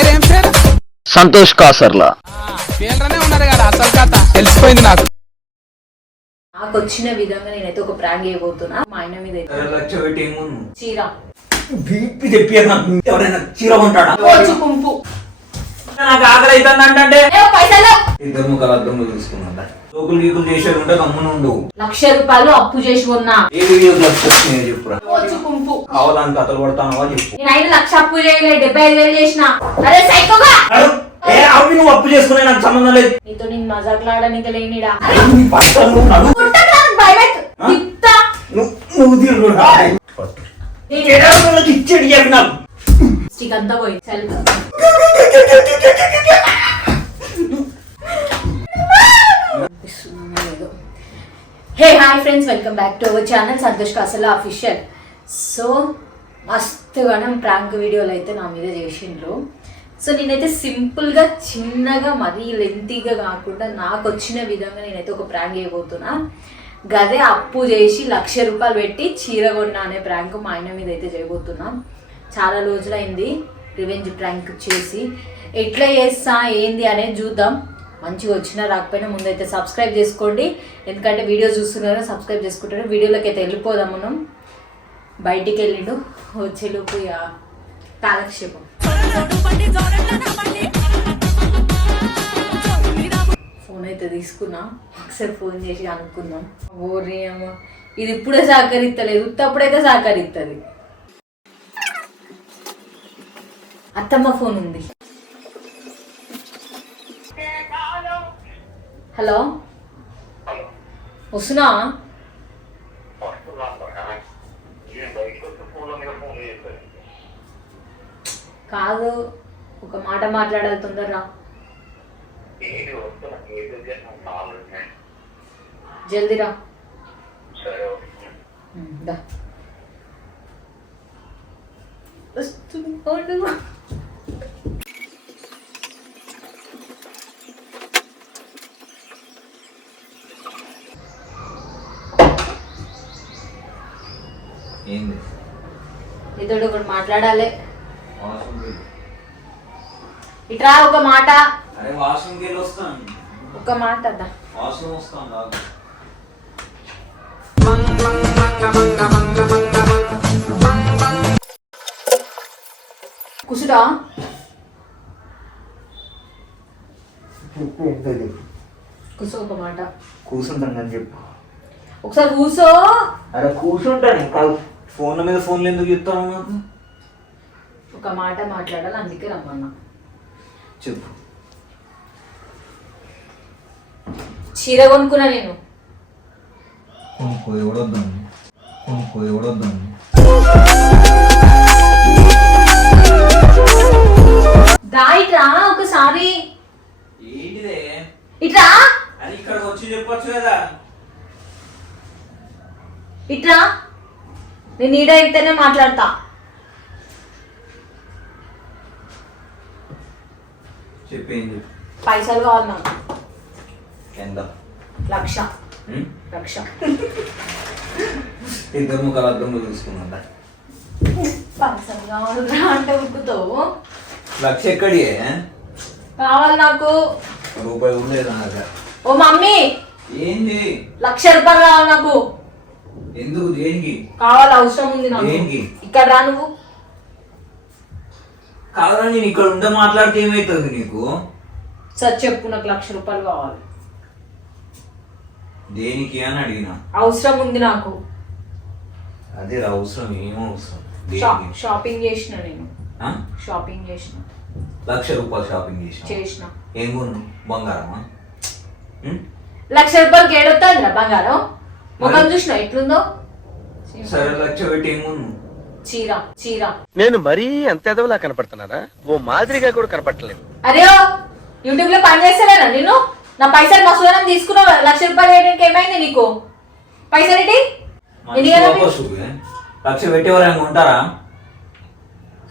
పేరేం పేరు? సంతోష్ కాసర్లా. పేర్లనే ఉన్నారు కదా, అసలు కథ తెలిసిపోయింది నాకు. నాకు వచ్చిన విధంగా నేనైతే ఒక ప్రాంక్ చేయబోతున్నా. మా ఆయన మీద చీర ఎవరైనా చీర కొంటాడా? కుంపు నాకు ఆకలి అవుతుంది అంటే పైసలు ఇద్దరు ముఖాలు అర్థంలో చూసుకున్నా. లోకులు గీకులు చేసేది ఉంటే గమ్మునుండు. ₹1,00,000 అప్పు చేసి కొన్నా. ఏ వీడియో చెప్తున్నాయి చెప్పురా. కుంపు కావాలని కథలు పడతానవా చెప్పు. నేను 5,00,000 అప్పు చేయలే, 75,000 చేసిన. అరే సైకోగా అవి నువ్వు అప్పు చేసుకునే నాకు సంబంధం లేదు. నీతో నేను మజాకులాడడానికి లేనిడా. ఇచ్చేది చెప్పి నాకు స్టిక్ అంతా పోయి చలి. Hey hi friends, welcome back to our channel Santosh Kasarla official. So మస్తుగానే ప్రాంక్ వీడియోలు అయితే నా మీద చేసిండ్రు. సో నేనైతే సింపుల్గా చిన్నగా మరీ లెంతీగా కాకుండా నాకు వచ్చిన విధంగా నేనైతే ఒక ప్రాంక్ చేయబోతున్నా. గదే అప్పు చేసి ₹1,00,000 పెట్టి చీర కొన్నా అనే ప్రాంక్ మా ఆయన మీద అయితే చేయబోతున్నా. చాలా రోజులైంది రివెంజ్ ప్రాంక్ చేసి. ఎట్లా చేస్తా ఏంది అనేది చూద్దాం. మంచిగా వచ్చినా రాకపోయినా ముందైతే సబ్స్క్రైబ్ చేసుకోండి, ఎందుకంటే వీడియో చూస్తున్నారో సబ్స్క్రైబ్ చేసుకుంటారు. వీడియోలోకి అయితే వెళ్ళిపోదాం. మనం బయటికి వెళ్ళిండు, వచ్చేలోపు కాలక్షేపం. ఫోన్ అయితే తీసుకున్నా, ఒకసారి ఫోన్ చేసి అనుకుందాం. ఓరి అమ్మ, ఇది ఇప్పుడే సహకరిస్తలేదు, ఉత్తప్పుడైతే సహకరిస్తుంది. అత్తమ్మ ఫోన్ ఉంది. హలో, వస్తున్నా? కాదు, ఒక మాట మాట్లాడాలి, తొందరరా. జల్దీరా. ఇతడు ఒకటి మాట్లాడాలి. ఇట్రా ఒక మాట. ఒక మాట అద్దా. కూసుడా? కూసో, ఒక మాట. కూర్చుంటాను చెప్పు. ఒకసారి కూసో. అరే కూర్చుంటాను. ఫోన్ల మీద ఫోన్లు ఎందుకు చెప్తాను నాకు? ఒక మాట మాట్లాడాలి, అందుకే రమ్మన్నా. చెప్పు. చీర కొనుక్కున్నా నేను. దాయిట్రా ఒకసారి. ఇట్రా. ఇక్కడ వచ్చి చెప్పొచ్చు కదా. ఇట్రా, నేను ఈడ అయితేనే మాట్లాడతా. చెప్పింది. పైసలు కావాలి నాకు. ఎంత? 1,00,000. ఇద్దరు ముఖాలు అర్థంలో చూసుకున్నా. పైసలు కావాలిరా అంటే ఉక్కుతావు. 1,00,000 ఎక్కడి? కావాలి నాకు. రూపాయి కూడా లేదు నా దగ్గర. ఓ మమ్మీ, ఏంది? ₹1,00,000 కావాలి నాకు. ఎందుకు? దేనికి కావాలి? అవసరం ఉంది నాకు. దేనికి? ఇక్కడ రా నువ్వు. కావాలా? నేను ఇక్కడ ఉంటే మాట్లాడితే ఏమవుతుంది నీకు? సార్ చెప్పు, నాకు ₹1,00,000 కావాలి. దేనికి అని అడిగినా. అవసరం ఉంది నాకు. అదే అవసరం. ఏం అవసరం? షాపింగ్ చేసిన నేను. షాపింగ్ చేసిన. ₹1,00,000 షాపింగ్ చేసిన. ఏం కొను? బంగారమా? ₹1,00,000 ఏడొస్తుందిరా బంగారం. ముఖం చూసిన ఎట్లుందో. సరే, 1,00,000 పెట్టి ఏం కొను? చీర. చీర. నేను మరీ అంత ఎదవలా కనపడుతున్నారా? ఓ మాదిరిగా కూడా కనపడలేదు. అరే యూట్యూబ్ లో పని చేస్తలేనా నేను? నా పైసలు మసూదనం తీసుకున్నావు. ₹1,00,000 వేయడానికి ఏమైంది నీకు? పైసలు ఏంటి? 1,00,000 పెట్టేవారు ఉంటారా?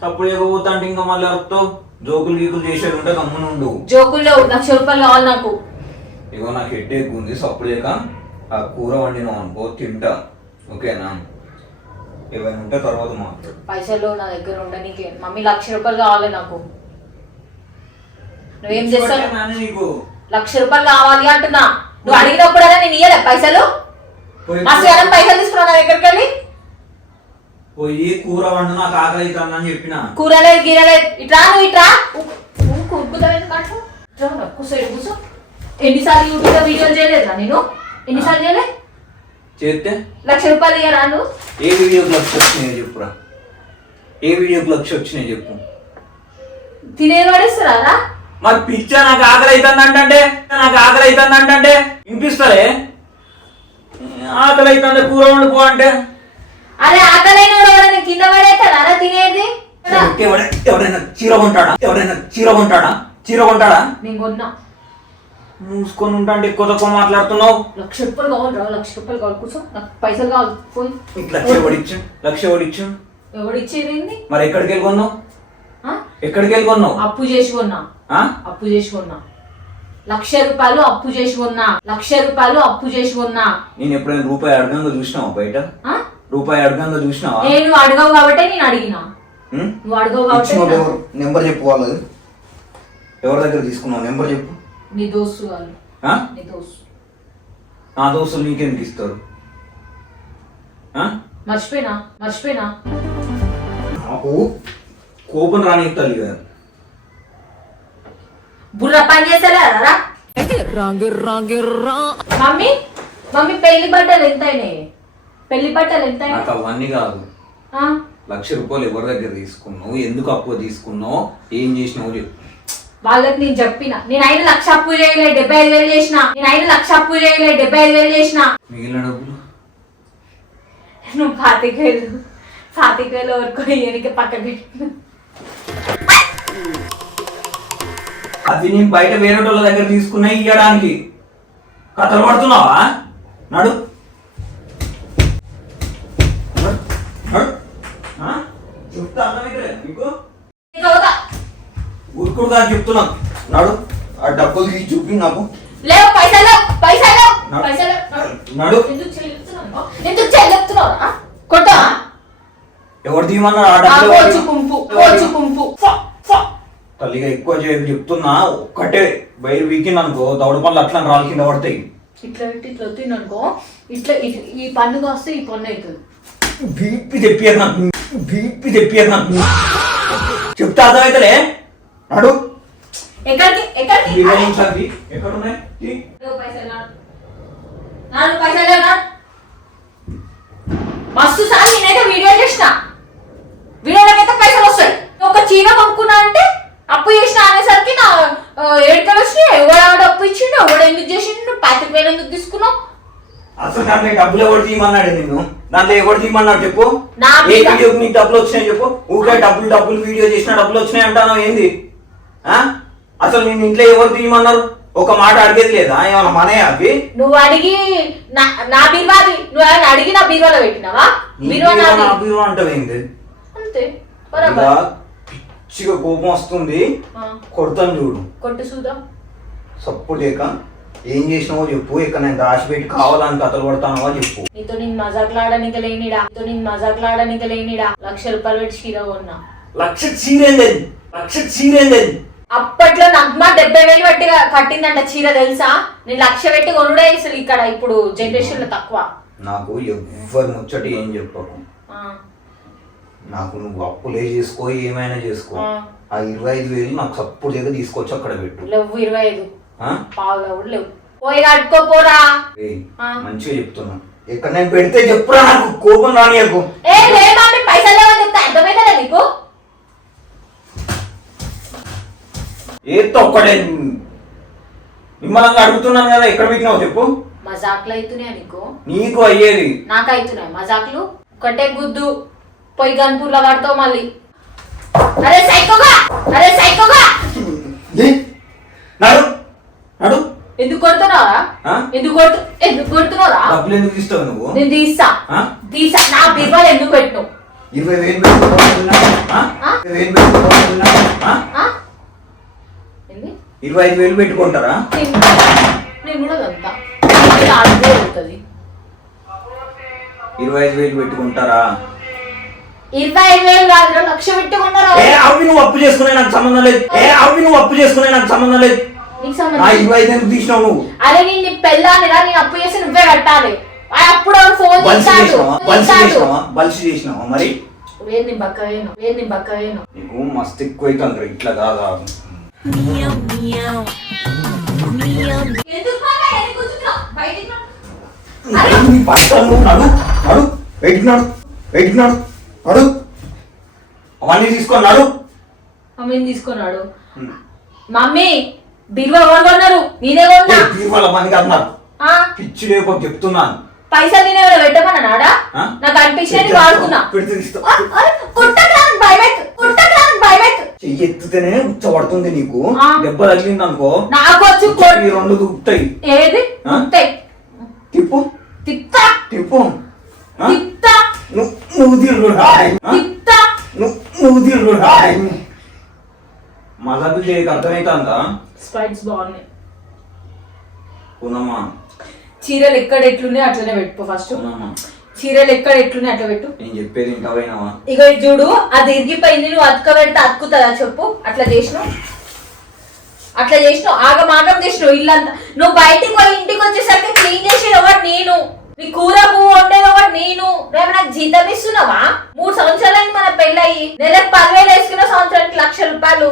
తప్పుడు ఎగపోతా అంటే ఇంకా మళ్ళీ అర్థం. జోకులు గీకులు చేసేది ఉంటే గమ్మునుండు. జోకుల్లో ₹1,00,000 కావాలి నాకు. ఇగో నాకు హెడ్ ఎక్కువ ఉంది. సప్పుడేక ఆ కూర వండినాం అనుకో, తింటా. ఓకేనా? ఏమైనా ఉంటే తర్వాత మాట్లాడు. పైసలు నా దగ్గర ఉండనీకే. మమ్మీ ₹1,00,000 కావాలి నాకు. నువ్వేం చేస్తావు? నాన్న నీకు 1,00,000 రూపాయలు కావాలి అంటున్నా. నువ్వు అడిగినప్పుడైనా నేను ఇయ్యలే పైసలు. మా స్వయం పైసలు తీసుకున్నా నా దగ్గరికి వెళ్ళి. పోయి కూర వండు నాకు ఆకలి అవుతుందని చెప్పిన. కూరలేదు గీరలేదు. ఇట్రా నువ్వు ఇట్రా. కూర్చో కూర్చో. ఎన్నిసార్లు యూట్యూబ్ లో వీడియోలు చేయలేదురా నేను? ఎన్నిసార్లు చేయలే? చేస్తే 1,00,000 రూపాయలు ఇయ్యరా నువ్వు? ఏ వీడియోకి 1,00,000 వచ్చినాయో చెప్పురా. ఏ వీడియోకి 1,00,000 వచ్చినాయో చెప్పు. తినేది పడేస్తారా? మరి పిచ్చా నాకు ఆకలి అవుతుంది అంటే వినిపిస్తలే. ఆకలి అవుతుంది కూర వండుకో అంటే అరే ఆకలైన కింద పడేస్తారా తినేది? ఎవరైనా చీర కొంటాడా? నేను కొన్నా. మూసుకొని ఉంటా అంటే ఎక్కువ తక్కువ మాట్లాడుతున్నావు. 1,00,000 రూపాయలు కావాలరా? 1,00,000 రూపాయలు కావాలి. కూర్చో. నాకు పైసలు కావాలి. పోయి. 1,00,000 ఎవడిచ్చు? ఎవడిచ్చేది? మరి ఎక్కడికి వెళ్ళి కొన్నావు? అప్పు చేసి కొన్నా. 1,00,000 రూపాయలు అప్పు చేసి కొన్నా. నేను ఎప్పుడైనా రూపాయి అడగంగా చూసినావా? బయట రూపాయి అడగంగా చూసినావా? నేను అడగవు కాబట్టి నేను అడిగినా. నువ్వు అడగవు కాబట్టి నెంబర్ చెప్పు. వాళ్ళది ఎవరి దగ్గర తీసుకున్నావు? నెంబర్ చెప్పు. నీ దోస్తు వాళ్ళు. నీ దోస్తు. నా దోస్తులు నీకెందుకు ఇస్తారు? మర్చిపోయినా నాకు కోపం రాని తల్లి గారు. బుర్ర పని చేస్తారా? మమ్మీ పెళ్లి బట్టలు ఎంత అయినాయి? నాకు అవన్నీ కాదు. 1,00,000 రూపాయలు ఎవరి దగ్గర తీసుకున్నావు? ఎందుకు అప్పు తీసుకున్నావు? ఏం చేసినావు చెప్పు. వాళ్ళకి నేను చెప్పిన. నేను 1,00,000 అప్పు చేయలే, 75,000 చేసిన. మిగిలిన డబ్బులు నువ్వు 25,000 వరకు ఎనికి పక్క పెట్టిన. అది నేను బయట వేరే వాళ్ళ దగ్గర తీసుకున్నా ఇయ్యడానికి. కథలు పడుతున్నావా? నడు చెప్తా నీకు ఊరుకుడుగా చెప్తున్నా. నడు ఆ డబ్బులు తీసి చూపి నాకు. లేవు పైసలు. నడు. ఎందుకు చెల్లుతున్నావా? కొట్టా. ఎవరు తీయమన్నా ఆ కుంపు. తల్లిగా ఎక్కువ చెప్తున్నా. ఒక్కటే బయట వీకింది అనుకో దౌడ పనులు అట్లా రాళ్ళ కింద పడతాయి. ఇట్లా పెట్టి ఇట్లా వచ్చిందనుకో ఇట్లా ఈ పన్ను కాస్తే ఈ పన్ను అవుతుంది. బీపీ తెప్పియరు నాకు. చెప్తే అర్థమైతలే. నడు. ఎక్కడికి ఎక్కడున్నాయి? మస్తు సార్ నేనైతే వీడియో చేసిన. వీడియోలకైతే పైసలు వస్తాయి. ఒక చీర కొనుక్కున్నా అంటే అప్పు చేసిన అనేసరికి నా ఏడుకలు వచ్చినాయి. ఎవడు అప్పు ఇచ్చిండు? ఎవడు ఎందుకు చేసిండు? 25,000 ఎందుకు తీసుకున్నావు? అసలు దాంట్లో డబ్బులు ఎవరు తీయమన్నాడు? నిన్ను దాంట్లో ఎవరు తీయమన్నాడు చెప్పు. ఏ వీడియోకి నీకు డబ్బులు వచ్చినాయి చెప్పు. ఊరికే డబ్బులు వీడియో చేసిన డబ్బులు వచ్చినాయి అంటాను ఏంది? అసలు నేను ఇంట్లో ఎవరు తీయమన్నారు? ఒక మాట అడిగేది లేదా? ఏమన్నా మనయా అవి? నువ్వు అడిగి నా బీరువాది నువ్వు ఆయన అడిగి నా బీరువాలో పెట్టినావా? బీరువా అంటవేంది? అంతే. పిచ్చిగా కోపం వస్తుంది. కొడతాను చూడు. కొట్టు చూద్దాం. సప్పు లేక ఏం చేసినావో చెప్పు. ఇక్కడ నేను దాచి పెట్టి కావాలని కథలు పడతానవా చెప్పు. నీతో నేను మజాకులాడనిక లేనిడా. 1,00,000 రూపాయలు పెట్టి చీర కొన్నా. 1,00,000 చీరేంది? అప్పట్లో నగ్మ 70,000 పెట్టి కట్టిందంట చీర తెలుసా? నేను 1,00,000 పెట్టి కొనుడే అసలు ఇక్కడ ఇప్పుడు జనరేషన్ లో తక్కువ. నాకు ఎవ్వరు ముచ్చటి ఏం చెప్పకు. నాకు నువ్వు అప్పులే చేసుకో ఏమైనా చేసుకో. ఆ 25,000 నాకు సప్పుడు దగ్గర తీసుకొచ్చి అక్కడ పెట్టు. లేవు 25 పావుగా కూడా లేవు. పోయి కట్టుకోపోరా. మంచిగా చెప్తున్నా. ఇక్కడ నేను పెడితే చెప్పురా. నాకు కోపం రానియకు. పైసలు లేవని చెప్తా. అర్థమైతే నీకు? ఏతో ఒక్కడే నిమ్మలంగా అడుగుతున్నాను కదా. ఎక్కడ పెట్టినావు చెప్పు. మజాకులు అవుతున్నాయా నీకు? నీకు అయ్యేది నాకు అవుతున్నాయి మజాకులు. ఒకటే గుద్దు పొయ్యి గన్పూర్లో పడతావు మళ్ళీ. అరే సైకోగా నడు నడు. ఎందుకు కొడుతున్నావా? ఎందుకు కొడుతున్నావా? డబ్బులు ఎందుకు తీస్తావు నువ్వు? నేను తీసా. నా బీరువాలో ఎందుకు పెట్టినావు? 20,000 25,000 పెట్టుకుంటారా? నేను కూడా అంతా 25,000 పెట్టుకుంటారా? 25,000 కాదు, 1,00,000 పెట్టుకున్నారా? అవి నువ్వు అప్పు చేసుకునే నాకు సంబంధం లేదు. అవి నువ్వు అప్పు చేసుకునే నాకు సంబంధం లేదు. నీకు నా సంబంధం 25 ఎందుకు తీసినావు నువ్వు? అరే నేను నీ పెళ్ళానిరా, నేను అప్పు చేసి నువ్వే కట్టాలి. అప్పుడు ఫోన్ బలిసి చేసినావా మరి? వేది బక్కవేను నీకు మస్తు ఎక్కువ అవుతుంది ఇట్లా కాదా? అవన్నీ తీసుకున్నాడు. తీసుకున్నాడు. మమ్మీ బీరువా ఎవరు కొన్నారు? నేనే కొన్నా. బీరువాల పని కాదు నాకు. పిచ్చి లేకపోతే చెప్తున్నాను. పైసలు నేనే పెట్టమన్నాడా? నాకు అనిపించినది వాడుకున్నా. చెయ్యి ఎత్తుతేనే ఉచ్చబడుతుంది నీకు. దెబ్బ తగిలింది అనుకో నాకు వచ్చి 2 దుక్కుతాయి. ఏది తిప్పు తిప్తా తిప్పు. తిప్తా నువ్వు తిరుగుడు తిప్తా నువ్వు తిరుగుడు మజాకు చేయక అర్థమైతుందా? స్పైట్స్ బాగున్నాయి. పూనమ్మా చీరలు ఎక్కడ ఎట్లున్నాయి అట్లనే పెట్టుకో. ఫస్ట్ చీరలు ఎక్కడ ఎట్లున్నాయి అట్లా పెట్టు. నేను చెప్పేది ఇంకా పోయినావా? ఇక చూడు, అది ఇరిగిపోయింది. నువ్వు అతుక పెడితే అతుకుతుందా చెప్పు? అట్లా చేసినావు ఆగం చేసినావు ఇల్లంతా. నువ్వు బయటికి పోయి ఇంటికి వచ్చేసరికి క్లీన్ చేసేది ఒకటి నేను, నీ కూర పువ్వు వండేది ఒకటి నేను. రేపు నాకు జీతం ఇస్తున్నావా? 3 సంవత్సరాలైంది మన పెళ్ళయి. నెలకు 10,000 వేసుకున్న సంవత్సరానికి 1,00,000 రూపాయలు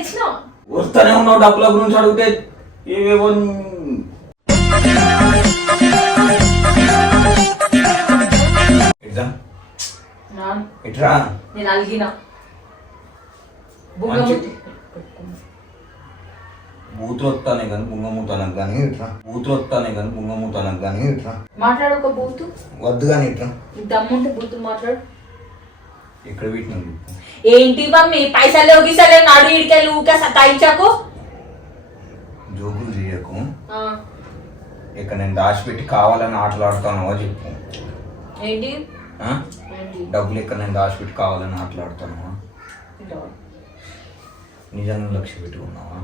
ఇచ్చినావు. వస్తానే ఉన్నావు. డబ్బుల గురించి అడిగితే ఏవేవో నేను అలిగిన బూతులు వస్తానే కానీ బుంగమూతానికి కానీ ఇట్రా. బూతులు వస్తానే కానీ బుంగమూతానికి కానీ ఇట్రా. మాట్లాడు ఒక బూతు. వద్దు కానీ ఇట్రా. దమ్ముంటే బూతులు మాట్లాడు. ఇక్కడ వీటిని ఏంటి మమ్మీ పైసలు గిసలే నాడు ఇడికెళ్ళి ఊకే సతాయించాకు. జోకులు చేయకు. ఇక్కడ నేను దాచిపెట్టి కావాలని ఆటలాడుతానో చెప్పు. ఏంటి డబ్బులు ఇక్కడ నేను దాచిపెట్టి కావాలని ఆటలాడుతాను. నిజంగా లక్ష్య పెట్టుకున్నావా?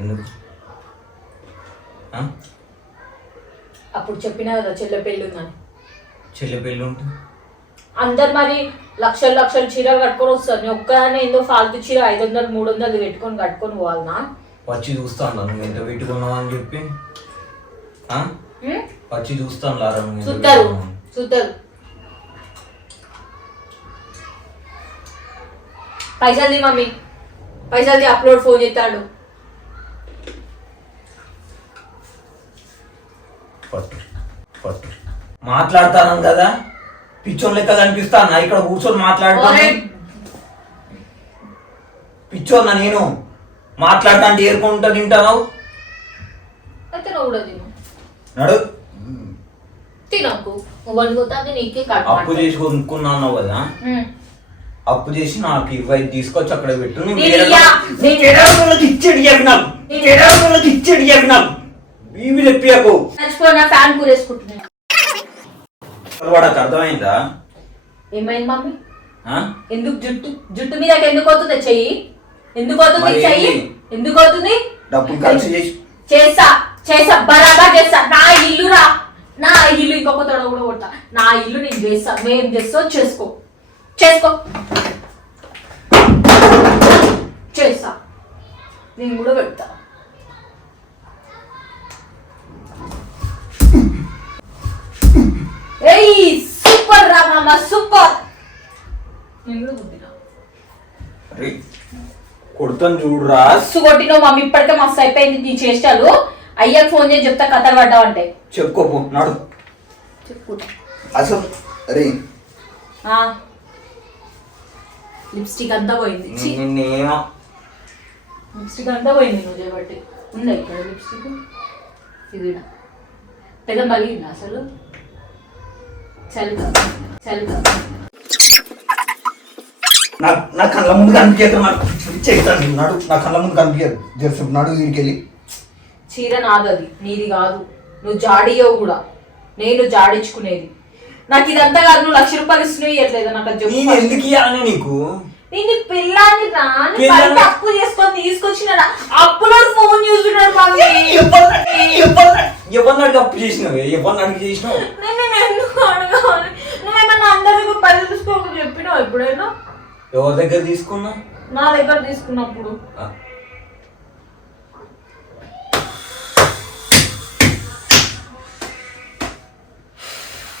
ఎందుకు? అప్పుడు చెప్పినా కదా చెల్లె పెళ్ళి ఉందని. చెల్లె పెళ్ళి ఉంటే అందరు మరి లక్షలు చీరలు కట్టుకొని వస్తారు. నేను ఒక్కదాన్ని ఏందో ఫాల్తు చీర 500 300 పెట్టుకొని కట్టుకొని పోవాలనా? వచ్చి చూస్తాను నువ్వు ఎంత పెట్టుకున్నావు అని చెప్పి. వచ్చి చూస్తాను లారా. చూస్తారు పైసలు మమ్మీ పైసలు అప్లోడ్ ఫోన్ చేస్తాడు. మాట్లాడతాను కదా పిచ్చోన్ లెక్క కనిపిస్తాను. ఇక్కడ కూర్చొని మాట్లాడతాను. పిచ్చోన్నా నేను మాట్లాడతాను. ఏరుకుంటా తింటాను. అయితే నువ్వు కూడా తిను. నడు తినకు. నీకే అప్పు చేసి కొనుక్కున్నాను కదా. అప్పు చేసి నాకు 25 తీసుకొచ్చి అక్కడ పెట్టు. ఇచ్చేది చెప్పినావు ఇవి చెప్పకు. ఫ్యాన్ కూరేసుకుంటున్నా. వాడకు అర్థమైందా? ఏమైంది మమ్మీ? ఎందుకు జుట్టు మీద ఎందుకు అవుతుంది చెయ్యి? ఎందుకు అవుతుంది చెయ్యి? ఎందుకు అవుతుంది? డబ్బులు ఖర్చు చేసి చేసా బరాబర్ చేస్తా. నా ఇల్లురా, నా ఇల్లు. ఇంకొక తొడ కూడా కొడతా. నా ఇల్లు నేను చేస్తా. మేం చేస్తావు చేసుకో చేస్తా. నేను కూడా పెడతా. ఏయ్ సూపర్ రా మామ సూపర్. నేను కూడా కొట్టినా. కొడతాను చూడురా. మస్తు కొట్టినావు మమ్మీ. ఇప్పటికే మస్తు అయిపోయింది నీ చేష్టాలు. అయ్యాక ఫోన్ చేసి చెప్తా కథలు పడ్డావు అంటే. చెప్పుకోపు నాడు చెప్పు అసలు. అరే లిప్స్టిక్ అంతా పోయింది. లిప్స్టిక్ అంతా పోయింది నువ్వు చేయబట్టి. ఉందా ఇక్కడ లిప్స్టిక్? ఇది పెద్ద మలిగిందా అసలు? చలి నా కళ్ళ ముందు కనిపించదు. నాడు నా కళ్ళ ముందు కనిపించదు. జరుపు నాడు వీడికెళ్ళి. చీర నాదది, నీది కాదు. నువ్వు జాడియవు కూడా. నేను జాడించుకునేది. నాకు ఇదంతా కాదు. నువ్వు 1,00,000 రూపాయలు ఇస్తున్నావు ఇవ్వట్లేదు. నాకు ఎందుకు ఇవ్వాలి నీకు? నేను పిల్లాన్ని రాని పిల్లాన్ని- బయట అప్పు చేసుకొని తీసుకొచ్చినాడా అప్పులో ఫోన్ చూస్తున్నాడు మమ్మీ ఎవరినాడికి అప్పు చేసినావు ఎవరినాడికి చేసినావు నేను ఎందుకు అడగాలి నువ్వేమన్నా అందరికి పని చూసుకోకుండా చెప్పినావు ఎప్పుడైనా ఎవరి దగ్గర తీసుకున్నా నా దగ్గర తీసుకున్నప్పుడు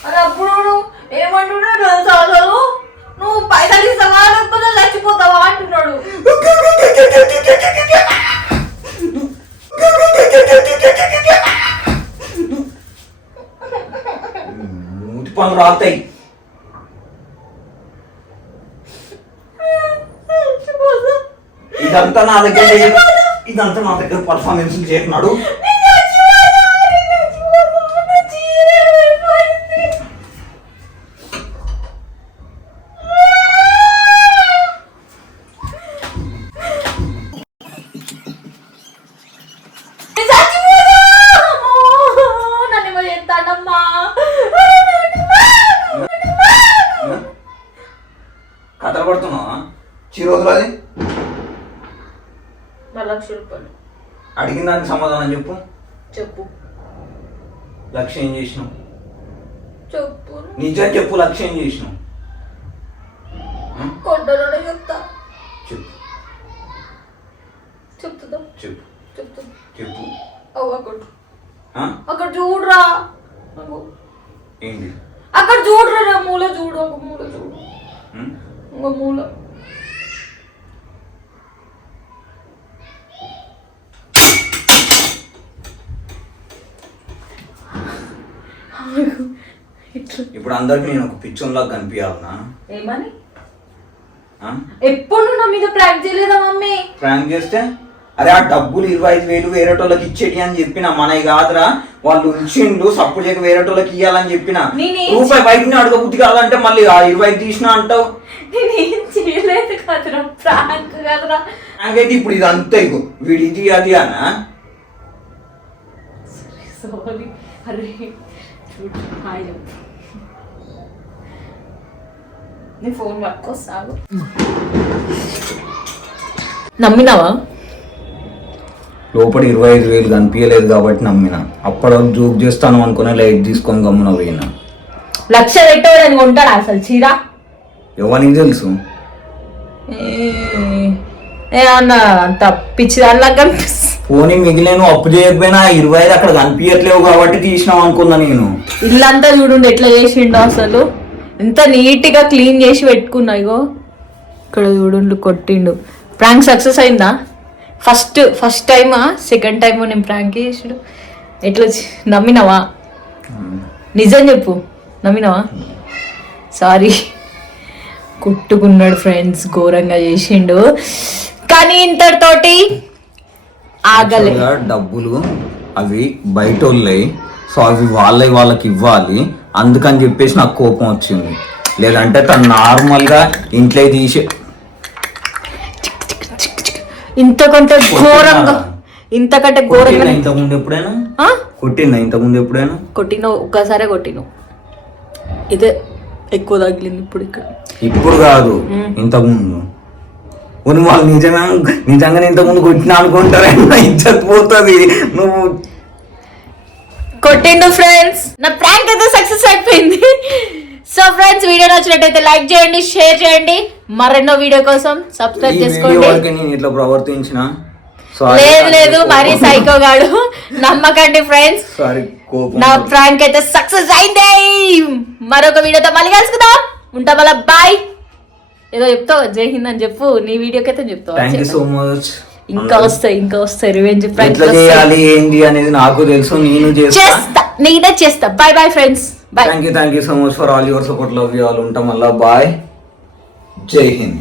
అది అప్పుడు ఏమంటున్నాడు అసలు నువ్వు పైసలు ఇస్తావా లేకపోతే చచ్చిపోతావా అంటున్నాడు. మూతి పనులు రాతాయి ఇదంతా నా దగ్గర పర్ఫార్మెన్స్ చేస్తున్నాడు. కథలు పడుతున్నావా చిరోజులు అది ₹1,00,000 అడిగిన దానికి సమాధానం చెప్పు. చెప్పు లక్ష్యం ఏం చేసినావు? చెప్పు నిజం చెప్పు. లక్ష్యం ఏం చేసినావు? కొండలోనే చెప్తా. చెప్పు చెప్తుందా? చెప్పు చెప్తుందా? చెప్పు. అక్కడ చూడరా. ఏంటి అక్కడ చూడరా మూల చూడు. ఒక మూల చూడు. ఇంకో మూల ఇప్పుడు అందరికి నేను ఒక పిచ్చోన్లాగా కనిపించాలనా? ఏమని ఎప్పుడు నా మీద ప్రాంక్ చేయలేదా మమ్మీ? ప్రాంక్ చేస్తే అరే ఆ డబ్బులు 25,000 వేరేటోళ్ళకి ఇచ్చేటి అని చెప్పిన మనవి కాదురా. వాళ్ళు ఉంచిండు సప్పుడు చేయక వేరేటోళ్ళకి ఇవ్వాలని చెప్పిన. రూపాయి బయటని అడగబుద్ధి కాదంటే మళ్ళీ ఆ 25 తీసినా అంటావు. నేనేం చేయలేదు కదరా. ప్రాంక్ కదరా. ప్రాంక్ అయితే ఇప్పుడు ఇది అంతే. ఇగో వీడి ఇది అది అనా? సారీ. అరే చూడు హాయ్ నీ ఫోన్ పట్టుకొస్తాను. నమ్మినావా? లోపల 25,000 కనిపించలేదు కాబట్టి నమ్మిన. అప్పటివరకు జోక్ చేస్తాను అనుకునే లైట్ తీసుకొని గమ్మున పోయినా. ₹1,00,000 పెట్టాడని కొంటాడా అసలు చీర? ఎవరికి తెలుసు? ఏమన్నా అంత పిచ్చి దానిలాగా కనిపిస్తుంది. పోనీ మిగిలిన అప్పు చేయకపోయినా 25 అక్కడ కనిపించట్లేవు కాబట్టి తీసినాం అనుకున్నా నేను. ఇల్లంతా చూడండి ఎట్లా చేసిండో అసలు. ఎంత నీట్ గా క్లీన్ చేసి పెట్టుకున్నా. ఇగో ఇక్కడ చూడండి కొట్టిండు. ప్రాంక్ సక్సెస్ అయిందా? ఫస్ట్ టైమా సెకండ్ టైమా నేను ప్రాంక్ చేసాడు? ఎట్లా నమ్మినావా? నిజం చెప్పు. నమ్మినావా? సారీ కుట్టుకున్నాడు ఫ్రెండ్స్. ఘోరంగా చేసిండు కానీ ఇంతటితోటి ఆగలే. డబ్బులు అవి బయట వాళ్ళయి. సో అవి వాళ్ళకి ఇవ్వాలి. అందుకని చెప్పేసి నాకు కోపం వచ్చింది. లేదంటే తను నార్మల్గా ఇంట్లో తీసే ఇంతకంటే ఘోరంగా ఇంతకుముందు ఎప్పుడైనా కొట్టిన ఒక్కసారే కొట్టిన. ఇదే ఎక్కువ తగిలింది ఇప్పుడు. ఇప్పుడు కాదు ఇంతకుముందు. వాళ్ళు నిజంగా ఇంతకుముందు కొట్టినా అనుకుంటారా? ఇజ్జత్ పోతుంది. నువ్వు కొట్టిండు ఫ్రెండ్స్. నా ప్రాంక్ అయితే సక్సెస్ అయిపోయింది. సో ఫ్రెండ్స్ వీడియో నచ్చినట్టయితే లైక్ చేయండి, షేర్ చేయండి. మరెన్నో వీడియో కోసం సబ్స్క్రైబ్ చేసుకోండి. నేను ఇట్లా ప్రవర్తించిన లేదు మరీ సైకో గాడు నమ్మకండి ఫ్రెండ్స్. నా ప్రాంక్ అయితే సక్సెస్ అయింది. మరొక వీడియోతో మళ్ళీ కలుసుకుందాం. ఉంటా మళ్ళీ బాయ్. ఏదో చెప్తావు జై హింద్ అని చెప్పు. నీ వీడియోకి అయితే చెప్తావు. ఇంకా వస్తాయి రివెంజ్ ప్రాంక్ ఏంటి అనేది నాకు తెలుసు. నేనే చేస్తా. Bye bye friends. Bye. Thank you so much for all your support. Love you all. ఉంటాం మళ్ళా. బాయ్. జై హింద్.